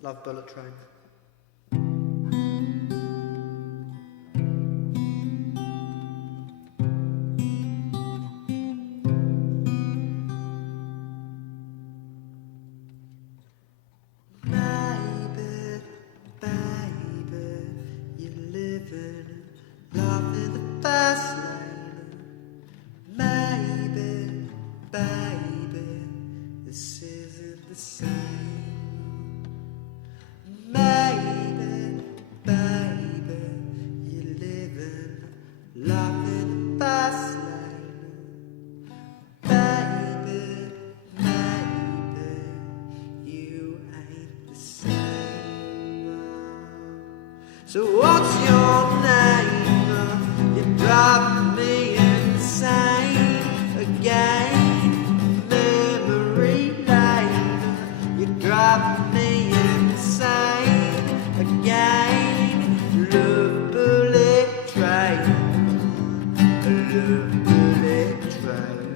Love Bullet Train. Maybe, baby, you're living love in the fast lane. Maybe, baby, this isn't the same. Maybe, baby, you're living love in the fast lane. Baby, maybe you ain't the same. So what's your name? You're driving me insane again. Memory lane. You're driving me insane again. Love bullet train. Love bullet train.